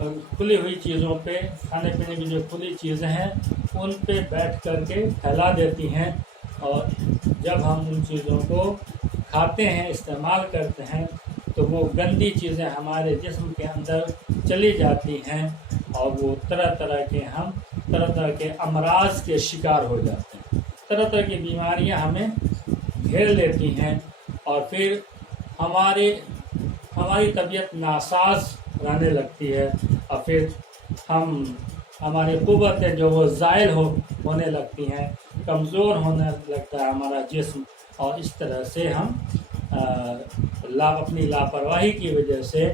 खुली हुई चीज़ों पे, खाने पीने की जो खुली चीज़ें हैं उन पे बैठ कर के फैला देती हैं, और जब हम उन चीज़ों को खाते हैं, इस्तेमाल करते हैं, तो वो गंदी चीज़ें हमारे जिस्म के अंदर चली जाती हैं, और वो तरह तरह के अमराज के शिकार हो जाते हैं। तरह तरह की बीमारियां हमें घेर लेती हैं, और फिर हमारी तबीयत नासाज रहने लगती है, और फिर हमारी कुव्वतें जो वो ज़ायल होने लगती हैं, कमज़ोर होने लगता है हमारा जिस्म, और इस तरह से हम अपनी लापरवाही की वजह से,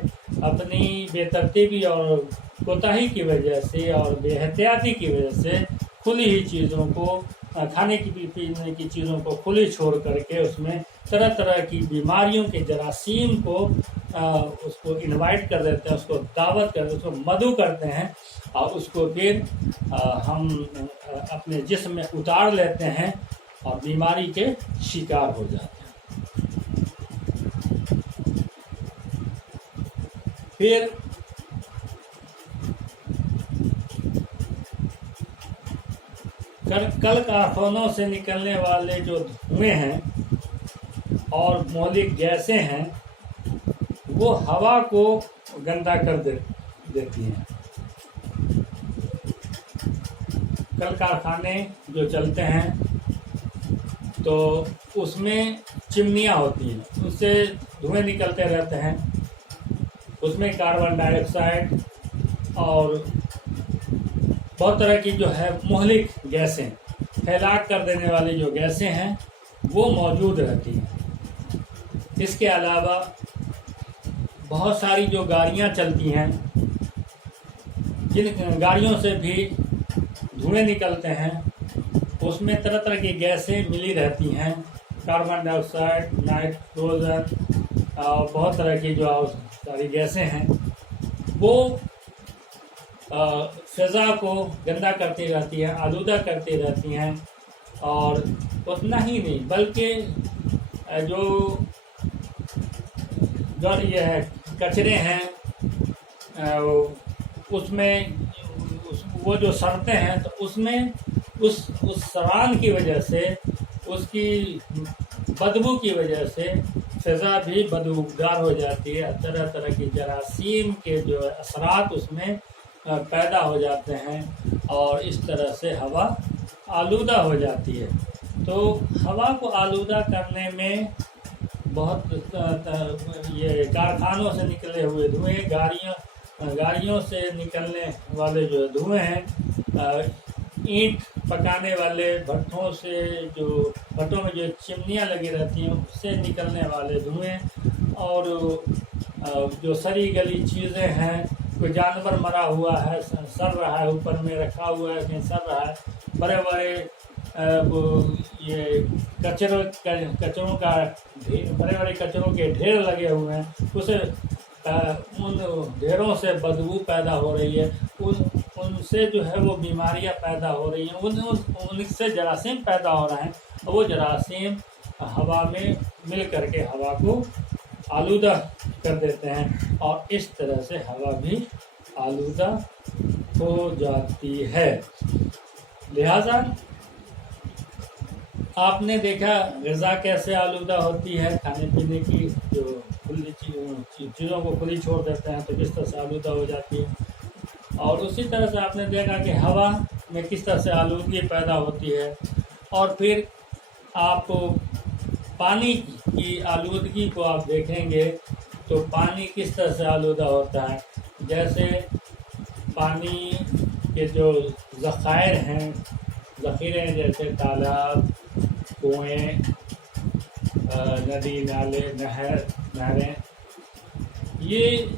अपनी बेतरतीबी और कोताही की वजह से और बेहतियाती की वजह से खुली हुई चीज़ों को, खाने की पीने की चीज़ों को खुली छोड़ करके उसमें तरह तरह की बीमारियों के जरासीम को उसको इनवाइट कर देते हैं, उसको दावत करते हैं, उसको मदऊ करते हैं, और उसको फिर हम अपने जिस्म में उतार लेते हैं और बीमारी के शिकार हो जाते हैं। फिर कल कारखानों से निकलने वाले जो धुएं हैं और मौलिक गैसें हैं, वो हवा को गंदा कर देती हैं। कल कारखाने जो चलते हैं तो उसमें चिमनियाँ होती हैं, उससे धुएं निकलते रहते हैं, उसमें कार्बन डाइऑक्साइड और बहुत तरह की जो है मुहलिक गैसें, फैलाक कर देने वाली जो गैसें हैं वो मौजूद रहती हैं। इसके अलावा बहुत सारी जो गाड़ियां चलती हैं, जिन गाड़ियों से भी धुएं निकलते हैं, उसमें तरह तरह की गैसें मिली रहती हैं, कार्बन डाइऑक्साइड, नाइट्रोजन और बहुत तरह की जो सारी गैसें हैं, वो फ़िज़ा को गंदा करती रहती हैं, आलूदा करती रहती हैं। और उतना ही नहीं बल्कि जो ये है कचरे हैं, उसमें वो जो सड़ते हैं, तो उसमें उस सड़ान की वजह से, उसकी बदबू की वजह से फ़िज़ा भी बदबूदार हो जाती है। तरह तरह की जरासीम के जो असरात उसमें पैदा हो जाते हैं, और इस तरह से हवा आलूदा हो जाती है। तो हवा को आलूदा करने में बहुत ये कारखानों से निकले हुए धुएँ, गाड़ियों से निकलने वाले जो धुएँ हैं, ईंट पकाने वाले भट्ठों से, जो भट्ठों में जो चिमनियाँ लगी रहती हैं उससे निकलने वाले धुएँ, और जो सड़ी गली चीज़ें हैं, कोई जानवर मरा हुआ है, सड़ रहा है, ऊपर में रखा हुआ है, कहीं सड़ रहा है, बड़े बड़े ये कचरों का बड़े बड़े कचरों के ढेर लगे हुए हैं, उसे उन ढेरों से बदबू पैदा हो रही है, उनसे जो है वो बीमारियां पैदा हो रही हैं, उनसे जरासीम पैदा हो रहे हैं, और वो जरासीम हवा में मिल करके हवा को आलूदा कर देते हैं, और इस तरह से हवा भी आलूदा हो जाती है। लिहाजा आपने देखा ग़िज़ा कैसे आलूदा होती है, खाने पीने की जो खुली चीज़ों को खुली छोड़ देते हैं तो किस तरह से आलूदा हो जाती है, और उसी तरह से आपने देखा कि हवा में किस तरह से आलूदगी पैदा होती है। और फिर आप पानी की आलूदगी को आप देखेंगे तो पानी किस तरह से आलूदा होता है। जैसे पानी के जो ज़ख़ायर हैं, ज़ख़ीरे हैं, जैसे तालाब, कुएँ, नदी नाले, नहरें, ये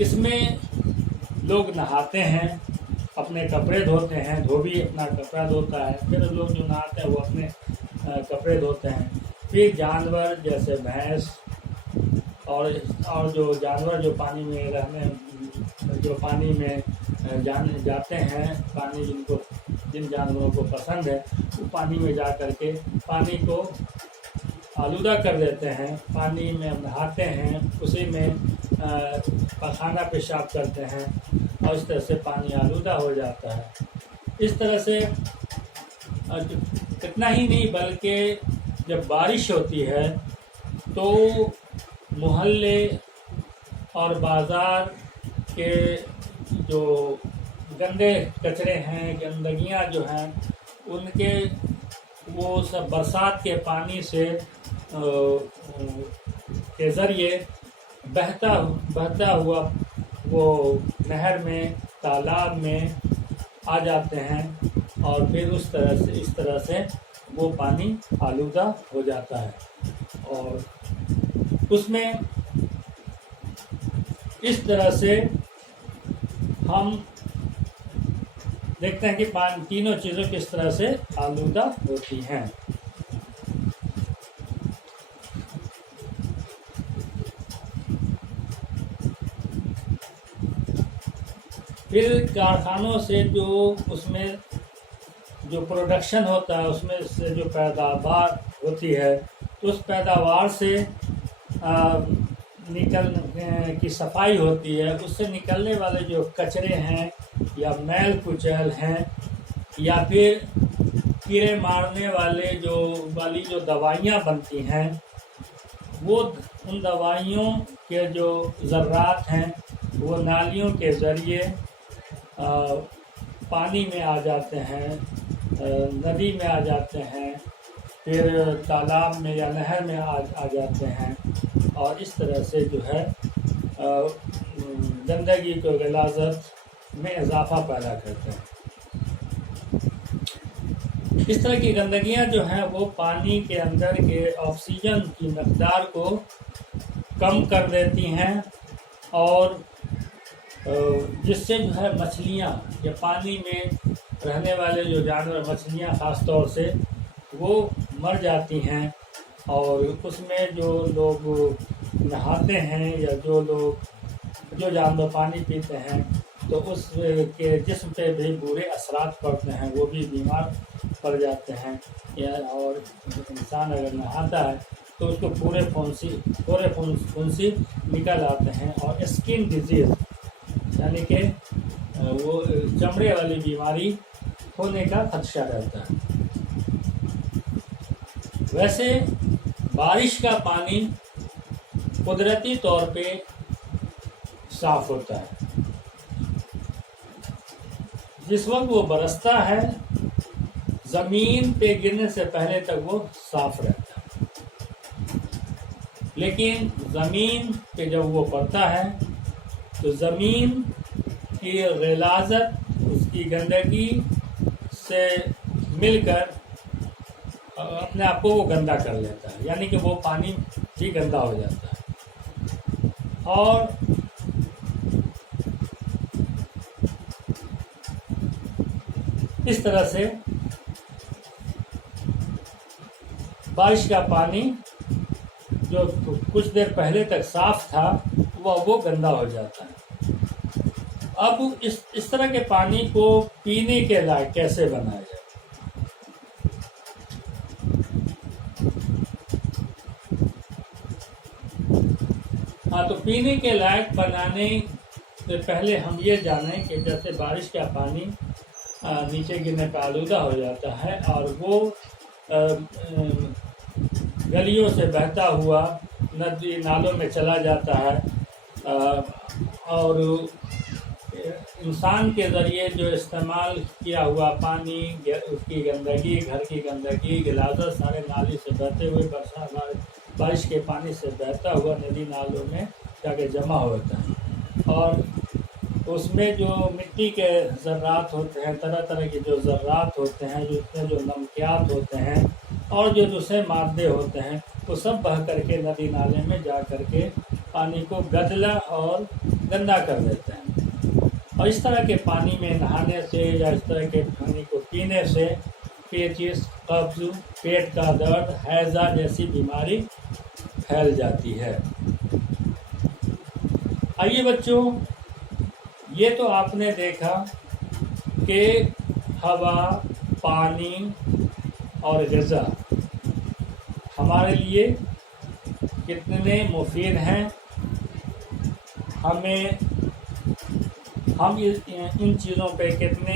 इसमें लोग नहाते हैं, अपने कपड़े धोते हैं, धोबी अपना कपड़ा धोता है, फिर लोग जो नहाते हैं वो अपने कपड़े धोते हैं। फिर जानवर जैसे भैंस और जो जानवर जो पानी में जाते हैं, पानी जिन जानवरों को पसंद है वो पानी में जा कर के पानी को आलूदा कर देते हैं, पानी में नहाते हैं, उसी में پخانہ پیشاب کرتے ہیں اور اس طرح سے پانی آلودہ ہو جاتا ہے۔ اس طرح سے اتنا ہی نہیں بلکہ جب بارش ہوتی ہے تو محلے اور بازار کے جو گندے کچرے ہیں، گندگیاں جو ہیں، ان کے وہ سب برسات کے پانی سے کے ذریعے بہتا ہوا وہ نہر میں، تالاب میں آ جاتے ہیں اور پھر اس طرح سے وہ پانی آلودہ ہو جاتا ہے۔ اور اس میں اس طرح سے ہم دیکھتے ہیں کہ تینوں چیزوں کس طرح سے آلودہ ہوتی ہیں۔ پھر کارخانوں سے جو اس میں جو پروڈکشن ہوتا ہے، اس میں سے جو پیداوار ہوتی ہے، تو اس پیداوار سے کی صفائی ہوتی ہے، اس سے نکلنے والے جو کچرے ہیں یا میل کچیل ہیں یا پھر کیڑے مارنے والی جو دوائیاں بنتی ہیں، وہ ان دوائیوں کے جو ذرات ہیں وہ نالیوں کے ذریعے پانی میں آ جاتے ہیں، ندی میں آ جاتے ہیں، پھر تالاب میں یا نہر میں آ جاتے ہیں اور اس طرح سے جو ہے گندگی کو غلاظت میں اضافہ پیدا کرتے ہیں۔ اس طرح کی گندگیاں جو ہیں وہ پانی کے اندر کے آکسیجن کی مقدار کو کم کر دیتی ہیں اور جس سے جو ہے مچھلیاں یا پانی میں رہنے والے جو جانور، مچھلیاں خاص طور سے، وہ مر جاتی ہیں۔ اور اس میں جو لوگ نہاتے ہیں یا جو جانور پانی پیتے ہیں تو اس کے جسم پہ بھی برے اثرات پڑتے ہیں، وہ بھی بیمار پڑ جاتے ہیں۔ اور انسان اگر نہاتا ہے تو اس کو پورے پھنسی نکل آتے ہیں اور اسکن ڈیزیز یعنی کہ وہ چمڑے والی بیماری ہونے کا خدشہ رہتا ہے۔ ویسے بارش کا پانی قدرتی طور پہ صاف ہوتا ہے۔ جس وقت وہ برستا ہے زمین پہ گرنے سے پہلے تک وہ صاف رہتا ہے، لیکن زمین پہ جب وہ پڑتا ہے تو زمین کی غلاظت اس کی گندگی سے مل کر اپنے آپ کو وہ گندا کر لیتا ہے، یعنی کہ وہ پانی بھی گندا ہو جاتا ہے۔ اور اس طرح سے بارش کا پانی جو کچھ دیر پہلے تک صاف تھا وہ گندا ہو جاتا ہے۔ اب اس طرح کے پانی کو پینے کے لائق کیسے بنایا جائے؟ تو پینے کے لائق بنانے سے پہلے ہم یہ جانیں کہ جیسے بارش کا پانی نیچے گرنے پہ آلودہ ہو جاتا ہے اور وہ گلیوں سے بہتا ہوا ندی نالوں میں چلا جاتا ہے اور انسان کے ذریعے جو استعمال کیا ہوا پانی، اس کی گندگی، گھر کی گندگی، غلاظت سارے نالی سے بہتے ہوئے بارش کے پانی سے بہتا ہوا ندی نالوں میں جا کے جمع ہوتا ہے اور اس میں جو مٹی کے ذرات ہوتے ہیں، طرح طرح کے جو ذرات ہوتے ہیں، اس میں جو نمکیات ہوتے ہیں اور جو دوسرے مادے ہوتے ہیں، وہ سب بہہ کر کے ندی نالے میں جا کر کے پانی کو گدلا اور گندا کر دیتے ہیں۔ اور اس طرح کے پانی میں نہانے سے یا اس طرح کے پانی کو پینے سے پیچس، قبض، پیٹ کا درد، ہیضہ جیسی بیماری پھیل جاتی ہے۔ آئیے بچوں، یہ تو آپ نے دیکھا کہ ہوا، پانی اور غذا ہمارے لیے کتنے مفید ہیں ہم ان چیزوں پہ کتنے